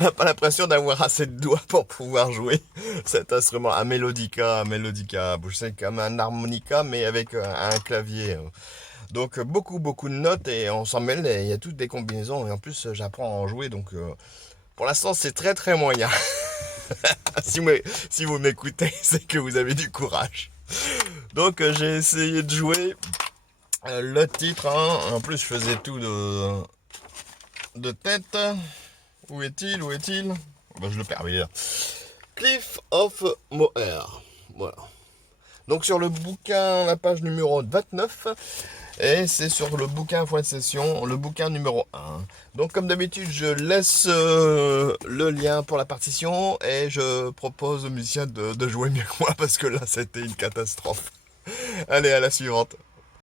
On n'a pas l'impression d'avoir assez de doigts pour pouvoir jouer cet instrument. Un mélodica, c'est comme un harmonica, mais avec un clavier. Donc beaucoup de notes et on s'en mêle et il y a toutes des combinaisons. Et en plus, j'apprends à en jouer, donc pour l'instant, c'est très moyen. si, vous- si vous m'écoutez, c'est que vous avez du courage. Donc j'ai essayé de jouer le titre, hein. En plus, je faisais tout de tête. Où est-il? Où est-il? Ben, je le perds, bien. Cliff of Moher. Voilà. Donc sur le bouquin, la page numéro 29, et c'est sur le bouquin Point de Session, le bouquin numéro 1. Donc comme d'habitude, je laisse le lien pour la partition et je propose aux musiciens de jouer mieux que moi parce que là c'était une catastrophe. Allez, à la suivante.